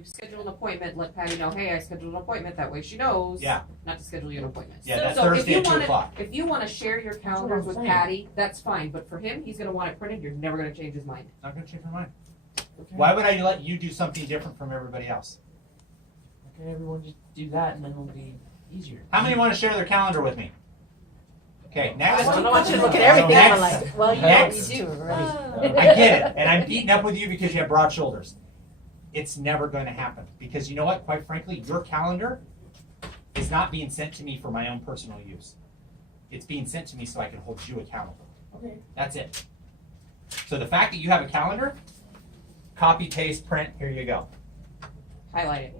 you schedule an appointment, let Patty know, hey, I scheduled an appointment, that way she knows Yeah. not to schedule you an appointment. Yeah, that's So Thursday at 2 o'clock. if you wanna share your calendars with Patty, that's fine, but for him, he's gonna want it printed, you're never gonna change his mind. Not gonna change my mind. Okay. Why would I let you do something different from everybody else? Okay, everyone just do that and then it'll be easier. How many want to share their calendar with me? Okay, next. I don't want you to look at everything. Next. I'm like, well, you Next. do already. I get it, and I'm beating up with you because you have broad shoulders. It's never going to happen because you know what? Quite frankly, your calendar is not being sent to me for my own personal use. It's being sent to me so I can hold you accountable. Okay. That's it. So the fact that you have a calendar, copy, paste, print, here you go. Highlight it.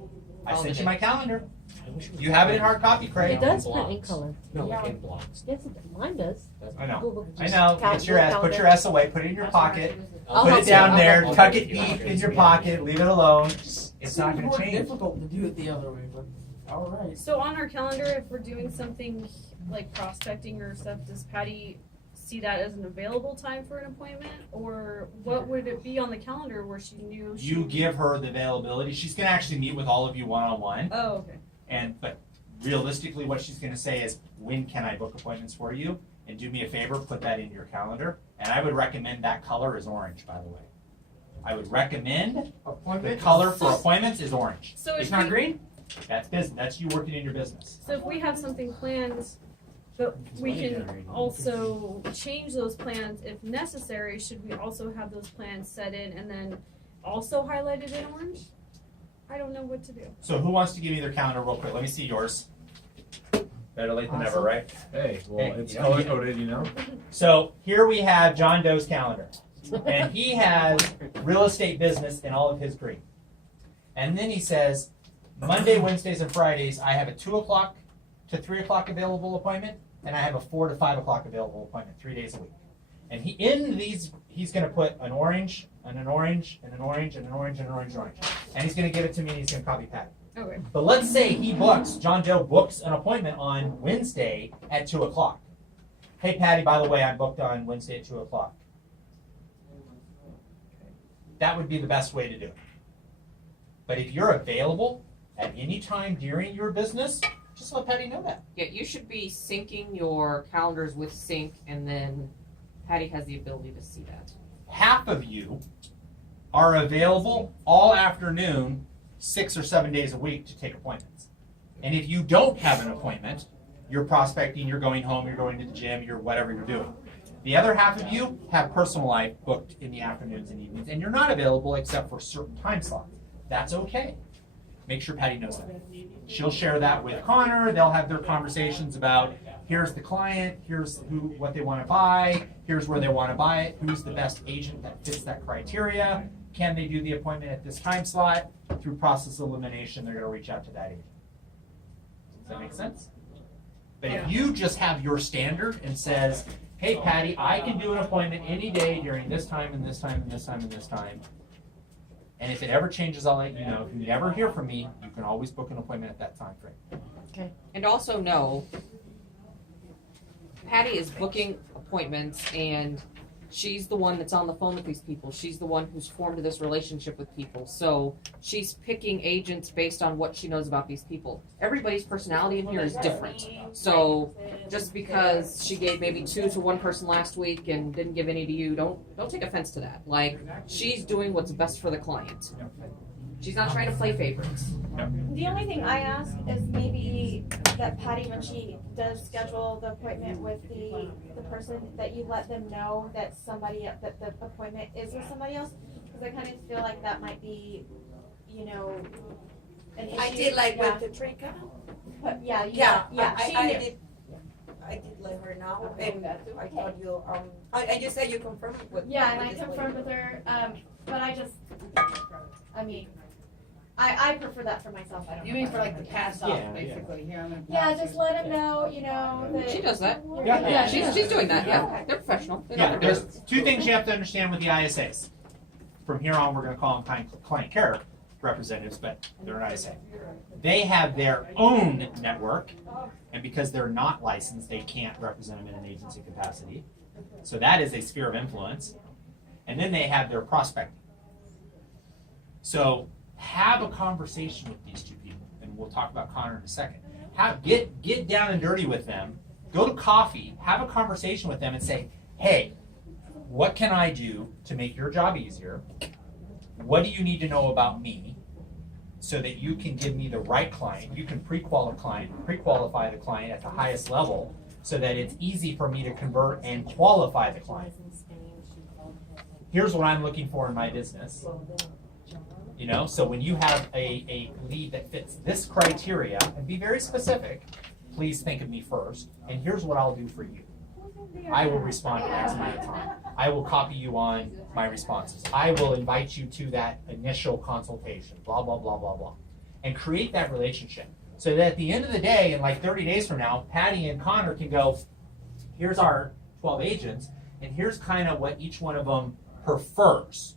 I Follow sent the you my calendar. I wish it was You have it in hard copy, Craig. It does blocks. print in color. No, Yeah. like in blocks. Yes, it, mine does. I know. Google I just know. count Get your your S, put calendar. your S away, put it in your pocket, I'll put help it you, down I'll there, help you. tuck it deep in your pocket, leave it alone. It's not going more to change. difficult to do it the other way, but all right. So on our calendar, if we're doing something like prospecting or stuff, does Patty see that as an available time for an appointment? Or what would it be on the calendar where she knew she You give her the availability. She's going to actually meet with all of you one-on-one. Oh, okay. But realistically, what she's going to say is, when can I book appointments for you? And do me a favor, put that in your calendar. And I would recommend that color is orange, by the way. I would recommend the color for appointments is orange. So It's if not we, green. That's business. That's you working in your business. so if we have something planned, but we can also change those plans if necessary, should we also have those plans set in and then also highlighted in orange? I don't know what to do. So who wants to give me their calendar real quick? Let me see yours. Better late than never, right? Hey, well, Hey, it's you know, color you- coded, you know? So here we have John Doe's calendar. And he has real estate business in all of his green. And then he says, Monday, Wednesdays, and Fridays, I have a 2 o'clock to 3 o'clock available appointment, and I have a 4 to 5 o'clock available appointment, 3 days a week. And he's going to put an orange, and an orange, and an orange, and an orange, and an orange, and orange. And he's going to give it to me, and he's going to copy Patty. Okay. But let's say John Doe books an appointment on Wednesday at 2 o'clock. Hey, Patty, by the way, I'm booked on Wednesday at 2 o'clock. That would be the best way to do it. But if you're available at any time during your business, just let Patty know that. Yeah, you should be syncing your calendars with Sync, and then Patty has the ability to see that. Half of you are available all afternoon, 6 or 7 days a week to take appointments. And if you don't have an appointment, you're prospecting, you're going home, you're going to the gym, you're whatever you're doing. The other half of you have personal life booked in the afternoons and evenings, and you're not available except for certain time slots. That's okay. Make sure Patty knows that. She'll share that with Connor. They'll have their conversations about, here's the client, here's what they want to buy, here's where they want to buy it, who's the best agent that fits that criteria, can they do the appointment at this time slot? Through process elimination, they're going to reach out to that agent. Does that make sense? But if you just have your standard and says, hey, Patty, I can do an appointment any day during this time and this time and this time and this time. And if it ever changes, I'll let you know. If you never hear from me, you can always book an appointment at that time frame. And also know, Patty is booking appointments, and she's the one that's on the phone with these people. She's the one who's formed this relationship with people. So she's picking agents based on what she knows about these people. Everybody's personality in here is different. So just because she gave maybe 2 to one person last week and didn't give any to you, don't take offense to that. Like, she's doing what's best for the client. She's not trying to play favorites. The only thing I ask is maybe that Patty, when she does schedule the appointment with the person, that you let them know that that the appointment is with somebody else, because I kind of feel like that might be, an issue. I did with the Trinka. But yeah, she I knew. did. I did let her know, and I told you. And you said you confirmed with. Yeah, and I confirmed with her. But I prefer that for myself. I don't. You mean for like the pass off, Yeah, basically, here I'm gonna Yeah, pass just it. let him know, that. She does that. Yeah. She's doing that. Yeah, they're professional. They know Yeah, what there's they're 2 things you have to understand with the ISAs. From here on, we're going to call them client care representatives, but they're an ISA. They have their own network, and because they're not licensed, they can't represent them in an agency capacity. So that is a sphere of influence. And then they have their prospecting. So have a conversation with these two people, and we'll talk about Connor in a second. Get down and dirty with them. Go to coffee, have a conversation with them and say, hey, what can I do to make your job easier? What do you need to know about me so that you can give me the right client? You can pre-qualify the client at the highest level so that it's easy for me to convert and qualify the client. Here's what I'm looking for in my business. You know, so when you have a lead that fits this criteria, and be very specific, please think of me first, and here's what I'll do for you. I will respond in X amount of time. I will copy you on my responses. I will invite you to that initial consultation, blah, blah, blah, blah, blah. And create that relationship. So that at the end of the day, in like 30 days from now, Patty and Connor can go, here's our 12 agents, and here's kind of what each one of them prefers.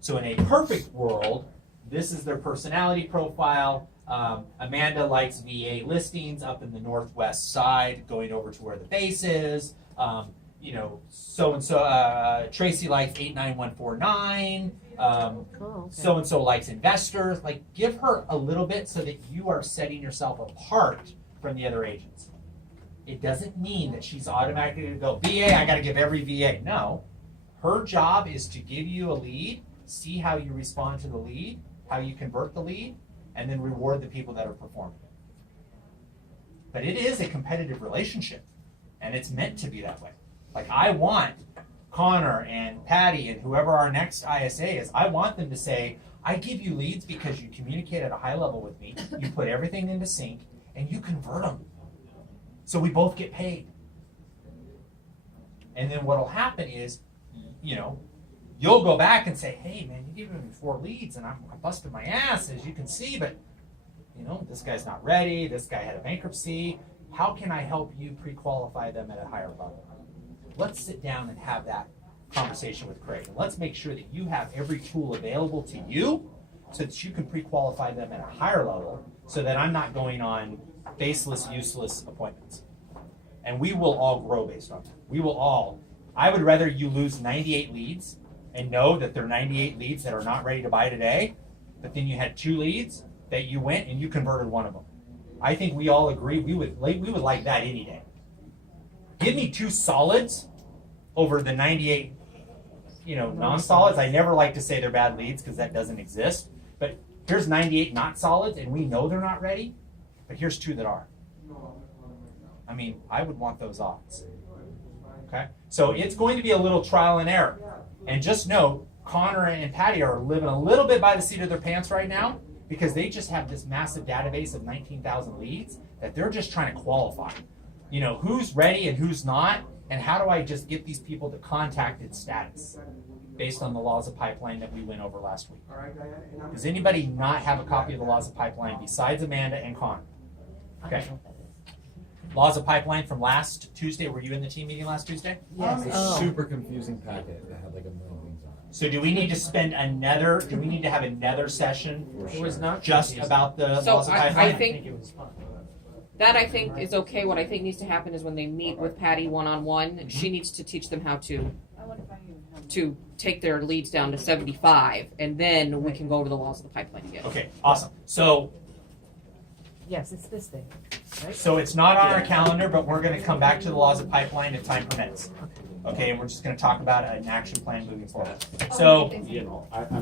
So in a perfect world, this is their personality profile. Amanda likes VA listings up in the northwest side, going over to where the base is. You know, so-and-so, Tracy likes 89149. So-and-so likes investors. Like, give her a little bit so that you are setting yourself apart from the other agents. It doesn't mean that she's automatically going to go, VA, I got to give every VA. No. Her job is to give you a lead, see how you respond to the lead, how you convert the lead, and then reward the people that are performing. But it is a competitive relationship, and it's meant to be that way. Like, I want Connor and Patty and whoever our next ISA is, I want them to say, I give you leads because you communicate at a high level with me, you put everything into sync, and you convert them. So we both get paid. And then what'll happen is, you know, you'll go back and say, hey, man, you gave me 4 leads, and I busted my ass, as you can see, but, you know, this guy's not ready. This guy had a bankruptcy. How can I help you pre-qualify them at a higher level? Let's sit down and have that conversation with Craig. And let's make sure that you have every tool available to you so that you can pre-qualify them at a higher level so that I'm not going on baseless, useless appointments. And we will all grow based on that. We will all. I would rather you lose 98 leads and know that they're 98 leads that are not ready to buy today, but then you had 2 leads that you went and you converted one of them. I think we all agree we would like that any day. Give me 2 solids over the 98, you know, non-solids. I never like to say they're bad leads because that doesn't exist. But here's 98 not solids, and we know they're not ready. But here's 2 that are. I mean, I would want those odds. Okay, so it's going to be a little trial and error. And just know, Connor and Patty are living a little bit by the seat of their pants right now because they just have this massive database of 19,000 leads that they're just trying to qualify. You know, who's ready and who's not, and how do I just get these people to contacted status based on the laws of pipeline that we went over last week. Does anybody not have a copy of the laws of pipeline besides Amanda and Connor? Okay. Laws of pipeline from last Tuesday. Were you in the team meeting last Tuesday? Yes. It's a super confusing packet that had like a million things on it. So do we need to have another session It was not just confusing. about the So laws of I pipeline? think it was fun. that I think is okay. What I think needs to happen is when they meet with Patty one-on-one, she needs to teach them how to take their leads down to 75, and then we can go over the laws of the pipeline again. Okay, awesome. So Yes, it's this thing. Right? So it's not on our calendar, but we're going to come back to the laws of pipeline if time permits. Okay, and we're just going to talk about an action plan moving forward. So,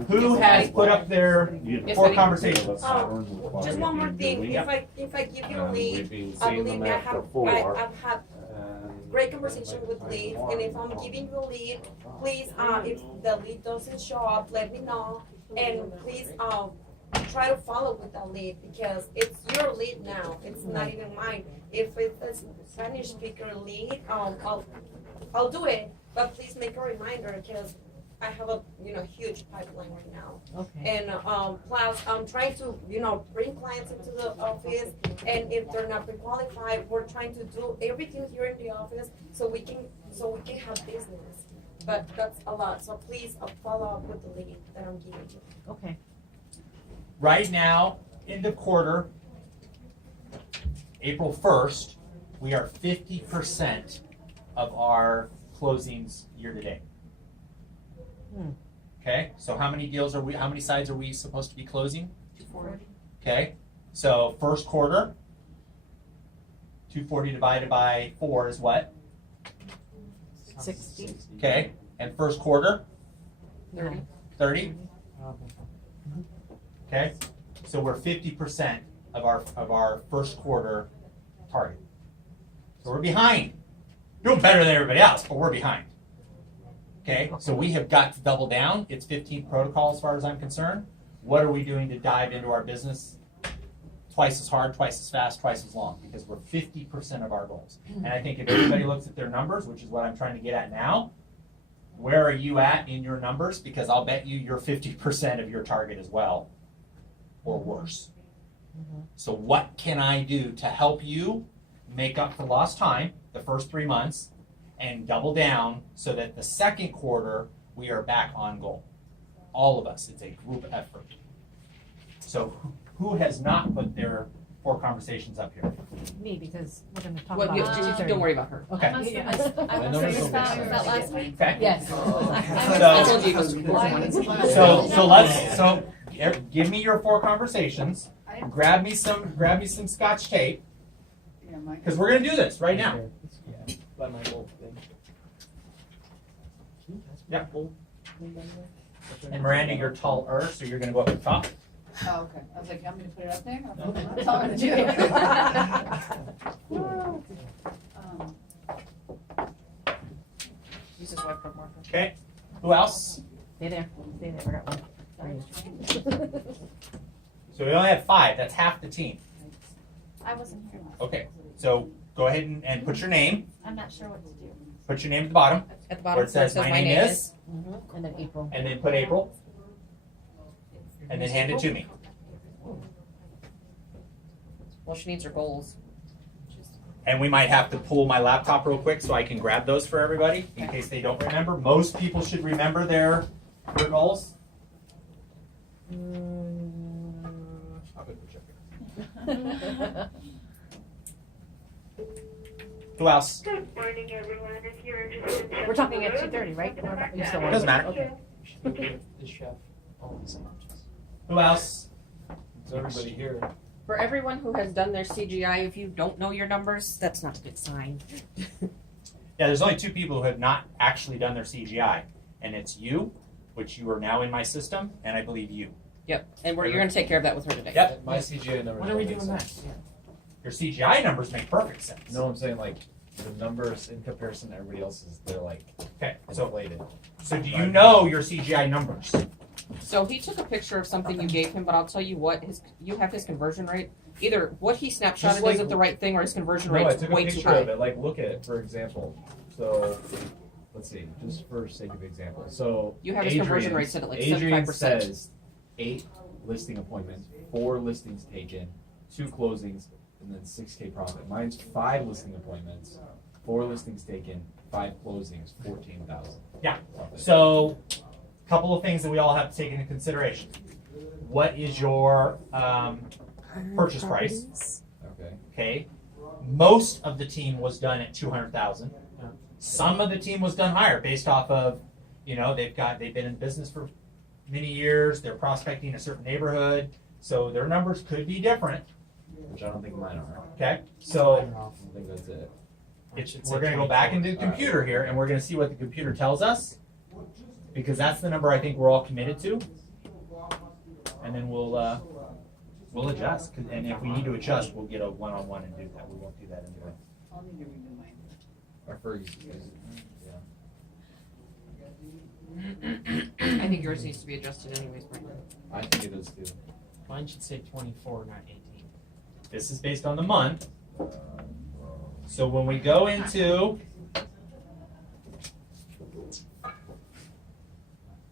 who has put up their Yes, 4 Eddie. conversations? Just one more thing, if I give you a lead, believe me, I've had great conversation with leads, and if I'm giving you a lead, please, if the lead doesn't show up, let me know, and please, try to follow with that lead, because it's your lead now, it's not even mine. If it's a Spanish speaker lead, I'll do it, but please make a reminder, because I have a, huge pipeline right now. Okay. And plus, I'm trying to, bring clients into the office, and if they're not pre-qualified, we're trying to do everything here in the office so we can have business. But that's a lot, so please follow up with the lead that I'm giving you. Okay. Right now, in the quarter, April 1st, we are 50% of our closings year to date. Okay, so how many sides are we supposed to be closing? 240. Okay, so first quarter, 240 divided by 4 is what? 60. Okay, and first quarter, 30. 30. Okay, so we're 50% of our first quarter target. So we're behind. Doing better than everybody else, but we're behind. Okay, so we have got to double down. It's 15 protocol as far as I'm concerned. What are we doing to dive into our business twice as hard, twice as fast, twice as long? Because we're 50% of our goals. And I think if everybody looks at their numbers, which is what I'm trying to get at now, where are you at in your numbers? Because I'll bet you're 50% of your target as well, or worse. So what can I do to help you make up for lost time the first 3 months and double down so that the second quarter we are back on goal? All of us. It's a group effort. So who has not put their 4 conversations up here? Me, because we're going to talk Well, about you, it at don't 2:30. worry about her. Okay. I must Yeah. have I know missed it's that. okay. Was that last week? Okay. Yes. I told you it was So give me your 4 conversations. Grab me some Scotch tape because we're gonna do this right now. By my goal thing. Yep. And Miranda, you're taller, so you're gonna go up the top. Oh, okay. I was like, you want me to put it up there? No. I'm taller than you. Use this whiteboard marker. Okay. Who else? Stay there. Stay there. I got one. So we only have 5. That's half the team. I wasn't here last. Okay. So go ahead and put your name. I'm not sure what to do. Put your name at the bottom At the bottom where it says my name is, And then April. and then put April, and then hand it to me. Well, she needs her goals. And we might have to pull my laptop real quick so I can grab those for everybody in case they don't remember. Most people should remember their goals. I'll go check. Who else? Good morning, everyone. If you're interested in We're talking at 2:30, right? Or you still want Doesn't matter. Okay. The chef, all the sandwiches. Who else? Is everybody here? For everyone who has done their CGI, if you don't know your numbers, that's not a good sign. Yeah, there's only 2 people who have not actually done their CGI, and it's you, which you are now in my system, and I believe you. Yep. And you're going to take care of that with her today. Yep. My CGI numbers. When are we don't doing make that? sense. Your CGI numbers make perfect sense. No, I'm saying like the numbers in comparison to everybody else's, they're like Okay, so inflated. do you know your CGI numbers? So he took a picture of something you gave him, but I'll tell you what, you have his conversion rate. Either what he snapshotted Just like- isn't the right thing or his conversion No, I rate's took a way too picture high. of it. Like, look at it, for example. So, let's see, just for sake of example. So, You have his conversion rate set at like Adrian 75%. says 8 listing appointments, 4 listings taken, 2 closings, and then 6K profit. Mine's 5 listing appointments, 4 listings taken, 5 closings, 14,000. Yeah. So, a couple of things that we all have to take into consideration. What is your purchase price? Okay. Okay. Most of the team was done at 200,000. Some of the team was done higher based off of, they've been in business for many years. They're prospecting a certain neighborhood, so their numbers could be different. Which I don't think mine are. Okay. So I don't think that's it. we're going to go back into the computer here, and we're going to see what the computer tells us, because that's the number I think we're all committed to. And then we'll adjust, and if we need to adjust, we'll get a one-on-one and do that. We won't do that anyway. I'll need to redo mine. Or for I think yours needs to be adjusted anyways, Brandon. I think it is too. Mine should say 24, not 18. This is based on the month. So when we go into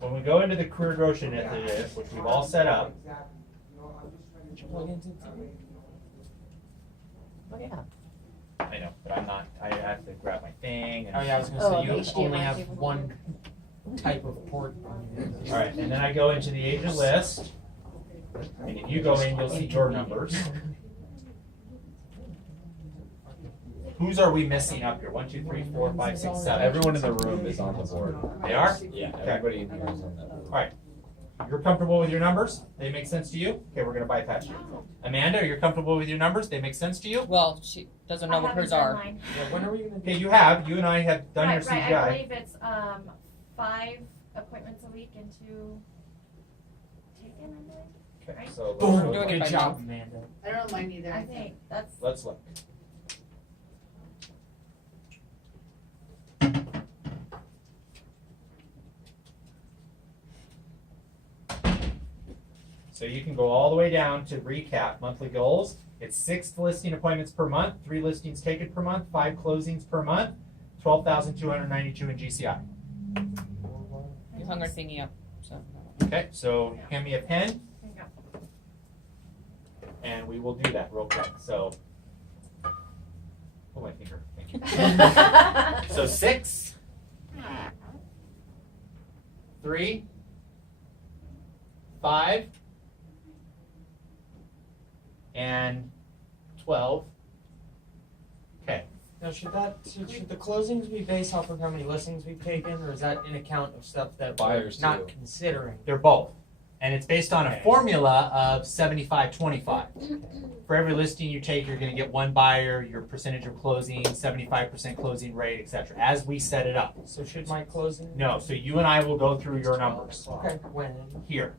the career growth initiative, which we've all set up, Plug into Oh, yeah. I know, but I'm not. I have to grab my thing. And, Oh yeah, I was gonna Oh, say you HDMI only have cable. one type of port on your all right, and then I go into the agent list, and if you go in, you'll see your numbers. Whose are we missing up here? 1, 2, 3, 4, 5, 6, 7. Everyone in the room is on the board. They are? Yeah, Okay. everybody in here is on that board. Alright. You're comfortable with your numbers? They make sense to you? Okay, we're gonna bypass you. Amanda, you're comfortable with your numbers? They make sense to you? Well, she doesn't know I what haven't hers done are. mine. Yeah, when are we gonna Okay, you and I have done your Right, I CGI. believe it's 5 appointments a week and 2 taken, I believe. Okay, so Boom. let's, Doing it Good by job, month. Amanda. I don't know mine either. I think that's. let's look. So you can go all the way down to recap monthly goals. It's 6 listing appointments per month, 3 listings taken per month, 5 closings per month, 12,292 in GCI. You hung her thingy up, so. Okay, so hand me a pen There you go. and we will do that real quick. So, pull my finger. Thank you. So 6, 3, 5, and 12. Okay, Now, should the closings be based off of how many listings we've taken, or is that an account of stuff that Buyers we're not too. considering? they're both. And it's based on a Okay. formula of 75-25. For every listing you take, you're going to get 1 buyer, your percentage of closing, 75% closing rate, etc. As we set it up. So should my closing? No, so you and I will go through your numbers Okay. When? here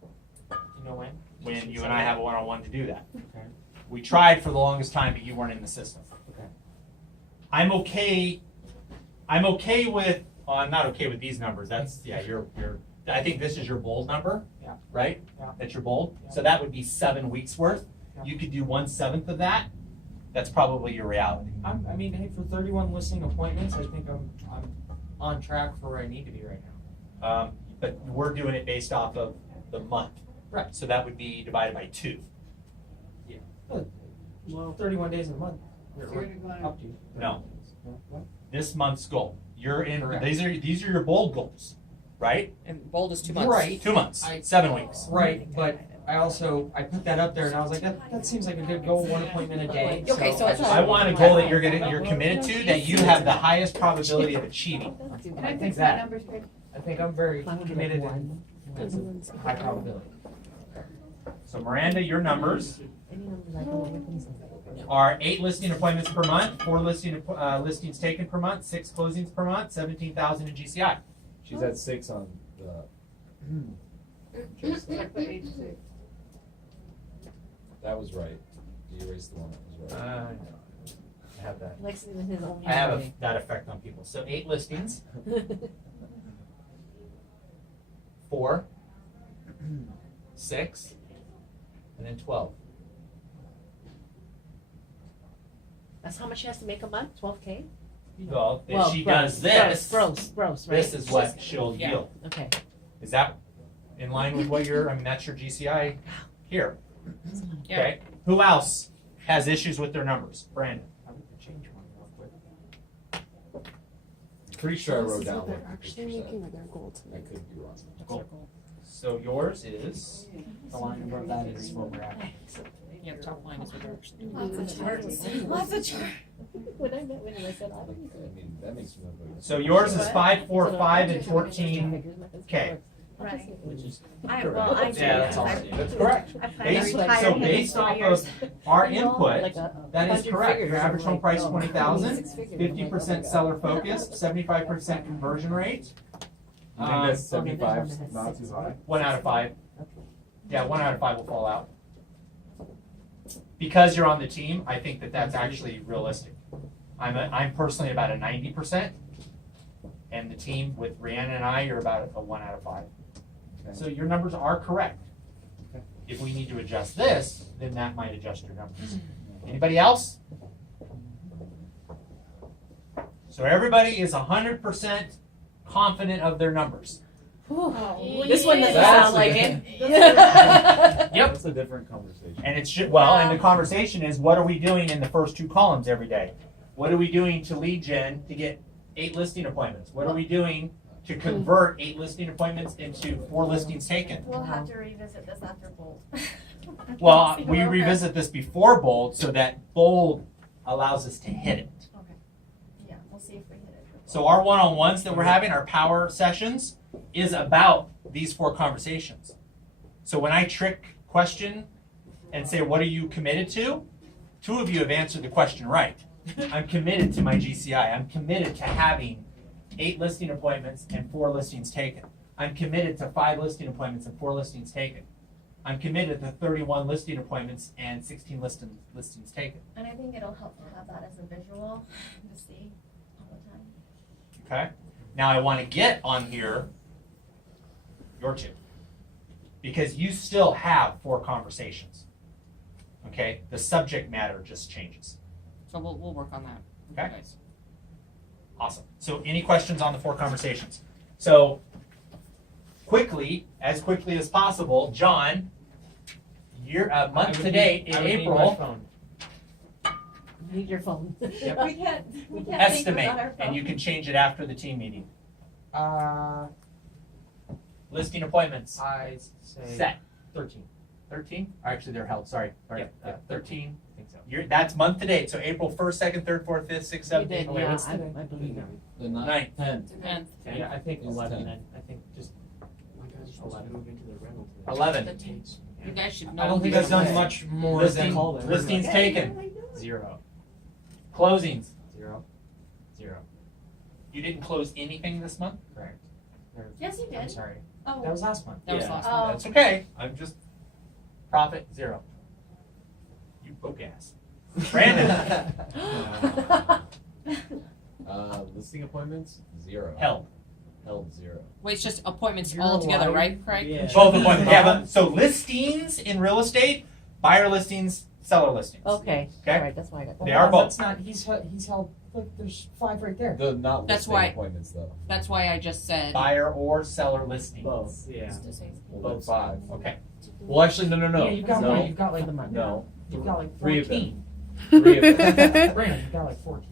You know when? when you and I have a one-on-one to do that. Okay. We tried for the longest time, but you weren't in the system. Okay. I'm okay with. Well, I'm not okay with these numbers. That's you're. I think this is your bold number. Yeah. Right. Yeah. That's your bold. Yeah. So that would be 7 weeks worth. Yeah. You could do 1/7 of that. That's probably your reality. I mean, hey, for 31 listing appointments, I think I'm on track for where I need to be right now. But we're doing it based off of the month. Right. So that would be divided by 2. Well, 31 days in a month. So you're gonna go on. Up to you. No. What? This month's goal. You're in. Correct. These are your bold goals, right? And bold is 2 months. Right. 2 months. I- 7 weeks. Right, but I put that up there and I was like, that seems like a good goal, 1 appointment a day. Okay, so it's I want a goal that you're committed to, that you have the highest probability of achieving. Can I I think fix my that- numbers, Craig? I think I'm very committed and high probability. So Miranda, your numbers are 8 listing appointments per month, 4 listings taken per month, 6 closings per month, 17,000 in GCI. She's at 6 on the. I put 8 to 6. That was right. You erased the one that was right. I have that. Lex is in his own I have handwriting. that effect on people. So 8 listings, 4, 6, and then 12. That's how much she has to make a month? 12K? Well, if Well, she gross, does this, gross, right? this is what she'll Yeah. yield. Okay. Is that in line with what you're, I mean, that's your GCI here. Yeah. Okay. Who else has issues with their numbers? Brandon. I would change one real quick. Pretty sure I wrote down They're what actually Rachel said. making their goal I tonight. could be wrong. Cool. So yours is, The line above that is what we're at. Yeah, the top line is what they're actually doing. Lots of charts. Lots of charts. When I met with him, I said, I don't I mean, that makes me look like. so yours is 5, 4, 5, and 14K. Right. Which is I, well, I. Yeah, that's all. That's correct. I plan Based, to retire so in based 4 off years. of our input, that is correct. Your average home price 20,000, 50% seller focused, 75% conversion rate. You think that's 75 's not too high? 1 out of 5. Yeah, 1 out of 5 will fall out. Because you're on the team, I think that that's actually realistic. I'm personally about a 90%, and the team with Rhiannon and I are about a 1 out of 5. Okay. So your numbers are correct. Okay. If we need to adjust this, then that might adjust your numbers. Anybody else? So everybody is 100% confident of their numbers. This one doesn't That's sound like a- it. Yep. That's a different conversation. And it's and the conversation is, what are we doing in the first 2 columns every day? What are we doing to lead gen to get 8 listing appointments? What are we doing to convert 8 listing appointments into 4 listings taken? We'll have to revisit this after bold. Well, we revisit this before bold so that bold allows us to hit it. Okay. We'll see if we hit it. So our one-on-ones that we're having, our power sessions, is about these 4 conversations. So when I trick question and say, what are you committed to? 2 of you have answered the question right. I'm committed to my GCI. I'm committed to having 8 listing appointments and 4 listings taken. I'm committed to 5 listing appointments and 4 listings taken. I'm committed to 31 listing appointments and 16 listings taken. And I think it'll help to have that as a visual to see all the time. Okay? Now I want to get on here your 2. Because you still have 4 conversations. Okay? The subject matter just changes. So we'll work on that. with you Okay. guys. Awesome. So any questions on the 4 conversations? So quickly, as quickly as possible, John, month to date in April, You need your phone. We can't think without our estimate, phone. and you can change it after the team meeting. Listing appointments, I say set. 13. 13? Actually, they're held, sorry. Yeah, 13. I think so. That's month to date, so April 1st, 2nd, 3rd, 4th, 5th, 6th, 7th, You did, 8th, yeah, what's I the believe you. The 9th? 10th. And Yeah, I think It's 11 10. then. I think just 11. you guys should know. I don't think these I've done numbers. much more Listing- than listings taken, 0. closings. 0. 0. You didn't close anything this month? Correct. Yes, you I'm did. sorry. Oh. That was last month. That was Yeah. last Oh. That's okay. I'm just profit 0. You broke ass. Brandon, Listing appointments, 0. held. Held 0. Wait, it's just appointments You're all together, lying. right, Craig? Yeah. Both appointments. Yeah, but so listings in real estate, buyer listings, seller listings. Okay, Okay. all right, that's why I got They are both. That's not. He's held. Look, there's 5 right there. The not That's listing why- appointments though. That's why I just said. Buyer or seller listings. Both. Yeah. Well, then 5. Okay. Well, actually, no. Yeah, you've got no. more. You've got like No. You've got like 3 of them. 14. 3 of them. Brandon, you've got like 14.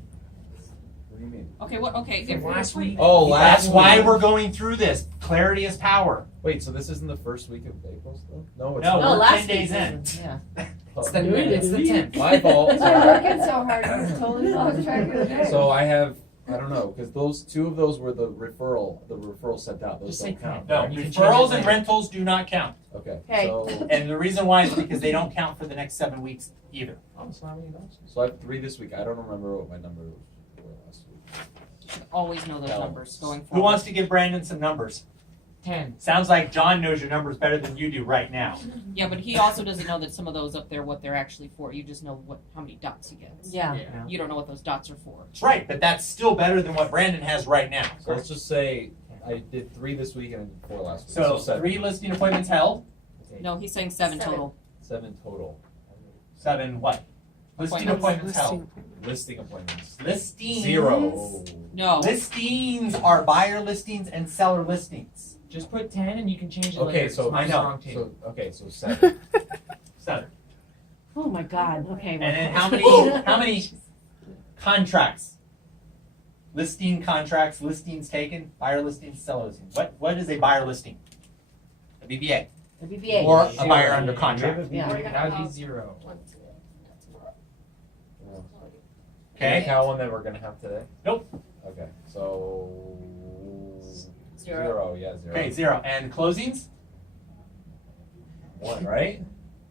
What do you mean? Okay, what? Okay, From if last week. Oh, That's last why week. we're going through this. Clarity is power. Wait, so this isn't the first week of April still? No, it's No, not. we're last 10 days week in. was- Yeah. Oh, It's the 10th. My fault. I'm Sorry. working so hard, I was totally lost track of the day. So I have, I don't know, because those 2 of those were the referral sent out. Those Just say don't count. No, You can change referrals it and later. rentals do not count. Okay. Okay. So, And the reason why is because they don't count for the next 7 weeks either. Oh, so how many of those? so I have 3 this week. I don't remember what my number was for last week. you should always know those No. numbers going forward. Who wants to give Brandon some numbers? 10. Sounds like John knows your numbers better than you do right now. Yeah, but he also doesn't know that some of those up there, what they're actually for. You just know how many dots he gets. Yeah. Yeah. You don't know what those dots are for. That's right, but that's still better than what Brandon has right now. So let's just say I did 3 this week and I did 4 last week. So 7. 3 listing appointments held. No, he's saying 7 total. 7 total. 7 what? Listing appointments held. Listing appointments. Listings. 0. No. Listings are buyer listings and seller listings. Just put 10 and you can change it Okay, later. so It's my I know. strong team. So okay, so 7. 7. Oh my God, okay. And then how many contracts? Listing contracts, listings taken, buyer listings, seller listings. What is a buyer listing? A BBA. The BBA. Or a Zero. buyer under contract. Yeah. That would be 0. Okay? Can I count one that we're gonna have today? Nope. Okay, so 0. Yeah, 0. Okay, 0. And closings? 1, right?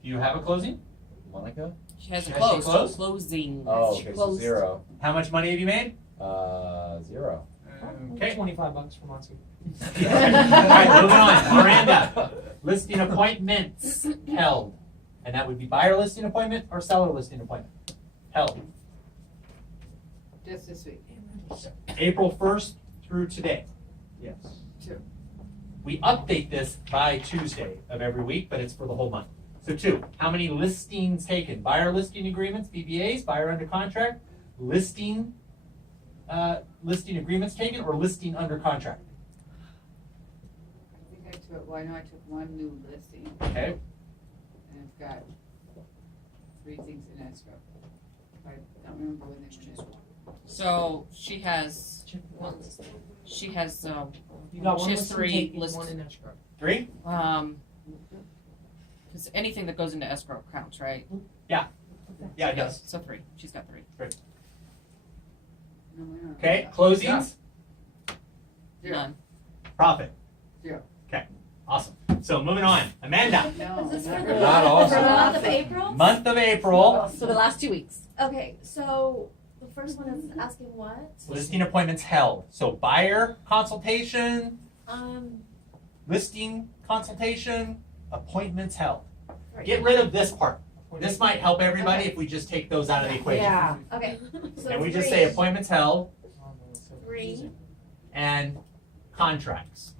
Do you have a closing? Monica? She hasn't Has she closed. closed? Closing. Oh, She okay, so closed. 0. How much money have you made? 0. Okay. $25 for Monty. Alright, moving on. Miranda. Listing appointments held. And that would be buyer listing appointment or seller listing appointment? Held. Just this week. April 1st through today. Yes. We update this by Tuesday of every week, but it's for the whole month. So 2, how many listings taken? Buyer listing agreements, BBAs, buyer under contract, listing agreements taken, or listing under contract? I think I took one new listing Okay. and it's got 3 things in escrow. I don't remember when they were in. So she has. She has. You got She one has listing 3 taken, lists. one in escrow. 3? Because anything that goes into escrow counts, right? Yeah, it does. So 3. She's got 3. No, we're not. Okay, closings, Zero. None. profit. Zero. Okay, awesome. So moving on, Amanda, No, Is this for not the, really. Not all. for the month of April? month of April, So the last 2 weeks. Okay, so the first one is asking what? listing appointments held. So buyer consultation, Um, listing consultation, appointments held. right. Get rid of this part. This might help everybody if we just take those out of the equation. Yeah. Okay, so And we just say three, appointments held 3, and contracts.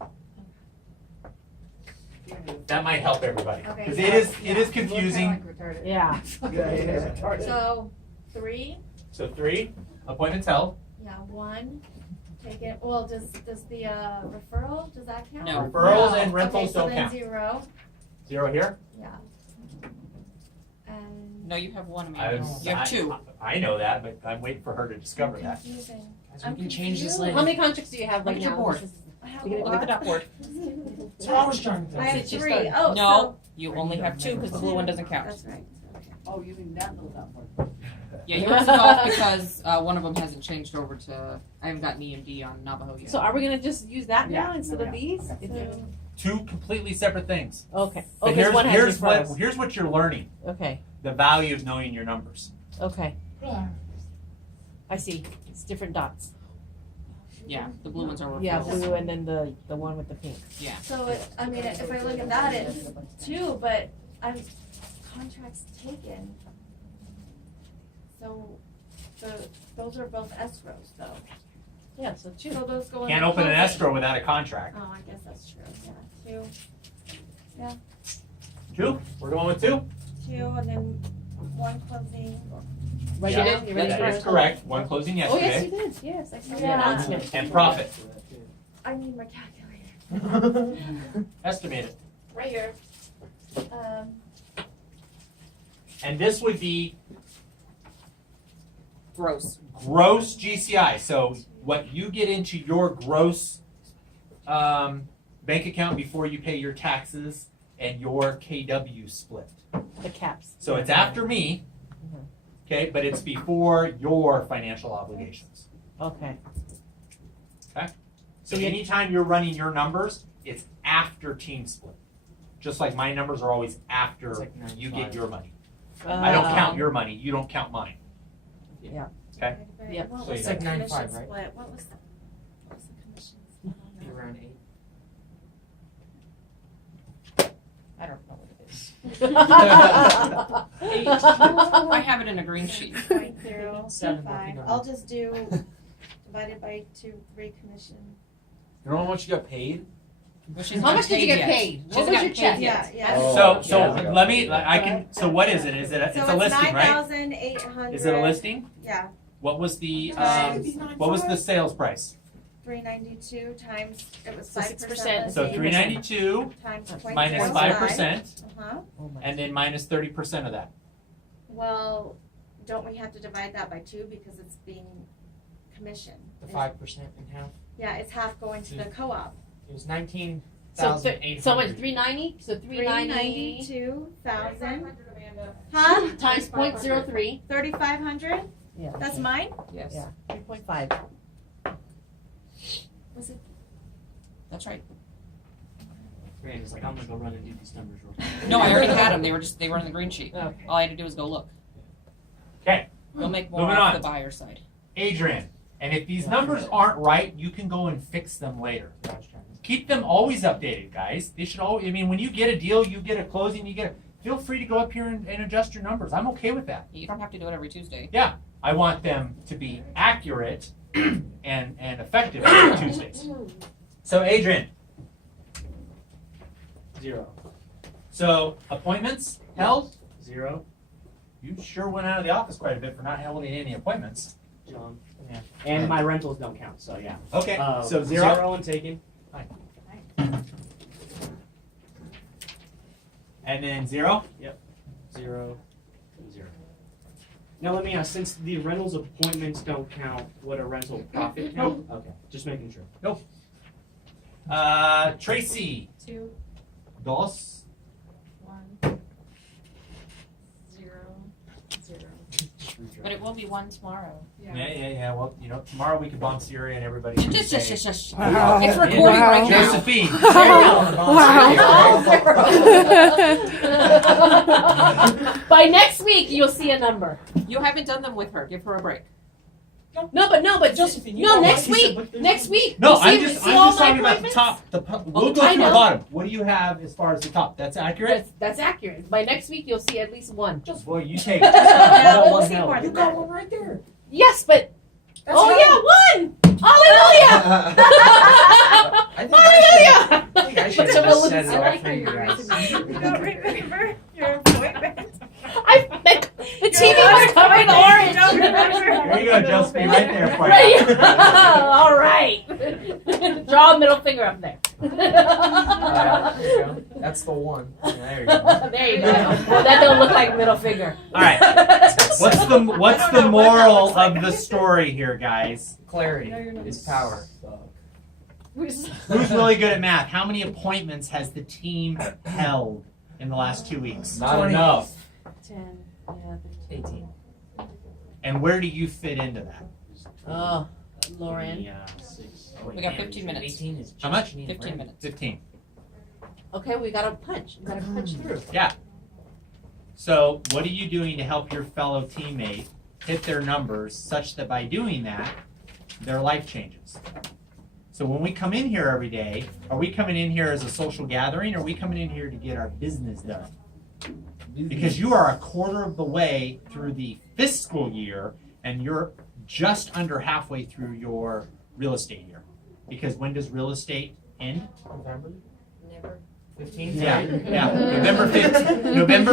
That might help everybody. Okay, Because so- it is confusing. Yeah. so 3, So 3, appointments held. yeah, 1, take it, well, does the referral, does that count? No. Referrals No. and rentals Okay, so don't then count. 0, 0 here. yeah. And No, you have one, I Amanda. was- You have two. I know that, but I'm waiting for her to discover I'm that. confusing. Guys, I'm we can change this confused. later. How many contracts do you have Look right at your now? board. I have Look at a Look at the lot. dot board. That's what I was trying to I have Since you 3, started. oh, No, you only have two because the blue one doesn't so, count. that's right, okay. Oh, you mean that little dot board? Yeah, yours is off because one of them hasn't changed over to. I haven't gotten EMD on Navajo yet. So are we gonna just use that now Yeah. instead of these? So, 2 completely separate things. Okay. But Okay, one has referrals. here's what you're learning. Okay. The value of knowing your numbers. Okay. I see. It's different dots. Yeah, the blue ones are referrals. Yeah, blue and then the one with the pink. so I mean, if I look at that, it's 2, but I'm, contracts taken. So, those are both escrows though. Yeah, so two. So those go in. Can't the open an closing. escrow without a contract. Oh, I guess that's true, yeah, 2? We're going with 2? 2, and then 1 closing. Right, Yeah, you did? You ready That for is it? correct. 1 closing Oh, yes, yesterday. you did. Yes, I saw the Yeah. announcement. And profit. I need my calculator. Estimate it. Right here. And this would be Gross. gross GCI. So what you get into your gross bank account before you pay your taxes and your KW split. The caps. So it's after me, okay, but it's before your financial obligations. Okay. So anytime you're running your numbers, it's after team split. Just like my numbers are always after It's like you 95. get your money. I don't count your money, you don't count mine. Yeah. Okay. Yep. What So was you the got 95, commission right? split? What was the commission split? Around 8. I don't know what it is. Eight. I have it in a green sheet. 7. I'll just do divided by 2, 3 commission. You know how much you got paid? But she's How not much did you get yet. paid? She What hasn't was your gotten check? paid yet. Yeah. Oh, So yeah. let me, I can, so what is it? Is it, it's So a listing, right? 9,800. Is it a listing? Yeah, What was the, Times what was the sales price? 392 times, it was So 5%. 6%. So 392 Times minus 0.05. 5%, Uh-huh. Oh my. and then minus 30% of that. Well, don't we have to divide that by 2 because it's being commissioned? The 5% in half. Yeah, it's half going to the co-op. It was So 19,800. so it's 390. So 390 392,000. Huh? times 0.03. 3,500? Yeah. That's mine? Yes. Yeah. 3.5. Was it? That's right. Randy's like, I'm gonna go run and do these numbers real quick. No, I already had them. They were in the green sheet. Okay. All I had to do was go look. Okay, You'll make more Moving off on. the buyer side. Adrian, and if these numbers aren't right, you can go and fix them later. Yeah, I was trying to- Keep them always updated, guys. They should always, I mean, when you get a deal, you get a closing, feel free to go up here and adjust your numbers. I'm okay with that. You don't have to do it every Tuesday. I want them to be accurate and effective on Tuesdays. So Adrian, 0. so appointments held? 0. You sure went out of the office quite a bit for not holding any appointments. John. Yeah. And my rentals don't count, so yeah. Okay, so 0. 0 and taken. And then 0. 0. 0. Now let me ask, since the rentals appointments don't count, would a rental profit count? Okay, just making sure. Tracy. 2, 2. 1, 0, 0. But it will be one tomorrow. Yeah. Well, tomorrow we can bomb Syria and everybody. Can Just, say, it's recording right now. Josephine. By next week, you'll see a number. You haven't done them with her. Give her a break. No, but Josephine, next week. Next week. No, you'll I'm see just all my talking about the appointments? top. We'll go I through the know. bottom. What do you have as far as the top? That's accurate. That's accurate. By next week, you'll see at least one. Boy, you take. We'll see more You than got that. one right there. Yes, but That's one! Hallelujah! Hallelujah! I think I should But have the just set it I up like for how you you're guys. You don't remember your appointment? The TV was covered in orange. There you go, Josephine, right there for you. Right. All right. Draw a middle finger up there. There you go. That's the one. There you go. There you go. Well, that don't look like a middle finger. All right. What's the moral of the story here, guys? Clarity is power. Who's really good at math? How many appointments has the team held in the last 2 weeks? Not 20. enough. 10, yeah, 18. And where do you fit into that? Oh, Lauren. We got 15 minutes. 18 is How much? 15 minutes. 15. Okay, we gotta punch. We gotta punch through. So, what are you doing to help your fellow teammate hit their numbers such that by doing that, their life changes? So when we come in here every day, are we coming in here as a social gathering, or are we coming in here to get our business done? Because you are a quarter of the way through the fiscal year, and you're just under halfway through your real estate year. Because when does real estate end? November? Never. 15? Yeah. November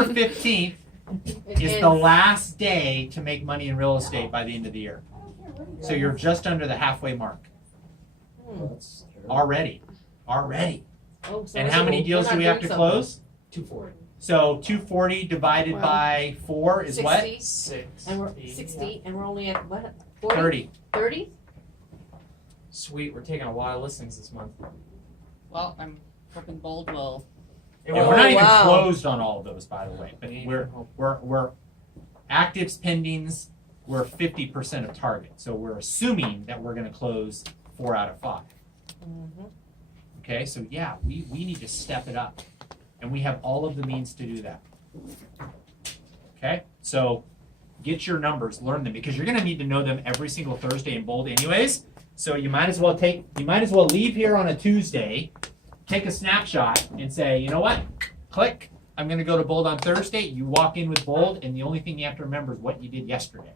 15th is the last day to make money in real estate by the end of the year. So you're just under the halfway mark already. Oh, so And how many deals do we have to close? 240. So 240 divided by 4 is what? 60, 6. and we're 60, and we're only at what? 40? 30. 30? Sweet, we're taking a lot of listings this month. Well, I'm hoping Bold will. And we're not even wow. closed on all of those, by the way. But we're actives, pendings. We're 50% of target. So we're assuming that we're going to close 4 out of 5. Okay, so yeah, we need to step it up. And we have all of the means to do that. Okay, so get your numbers, learn them, because you're going to need to know them every single Thursday in Bold anyways. So you might as well leave here on a Tuesday, take a snapshot, and say, you know what? Click. I'm going to go to Bold on Thursday. You walk in with Bold, and the only thing you have to remember is what you did yesterday.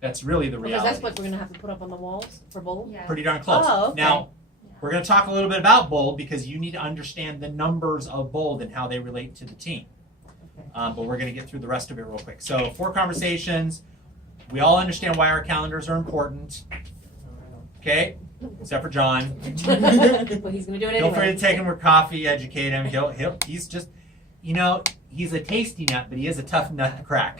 That's really the reality. Because that's what we're gonna have to put up on the walls for Bold? Yeah. Pretty darn close. Oh, okay. Now, we're going to talk a little bit about Bold because you need to understand the numbers of Bold and how they relate to the team. But we're going to get through the rest of it real quick. So 4 conversations. We all understand why our calendars are important. Okay? Except for John. But he's gonna do it anyway. Feel free to take him with coffee, educate him. He's just, he's a tasty nut, but he is a tough nut to crack.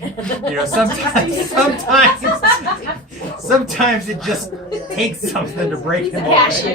Sometimes it just takes something to break him open.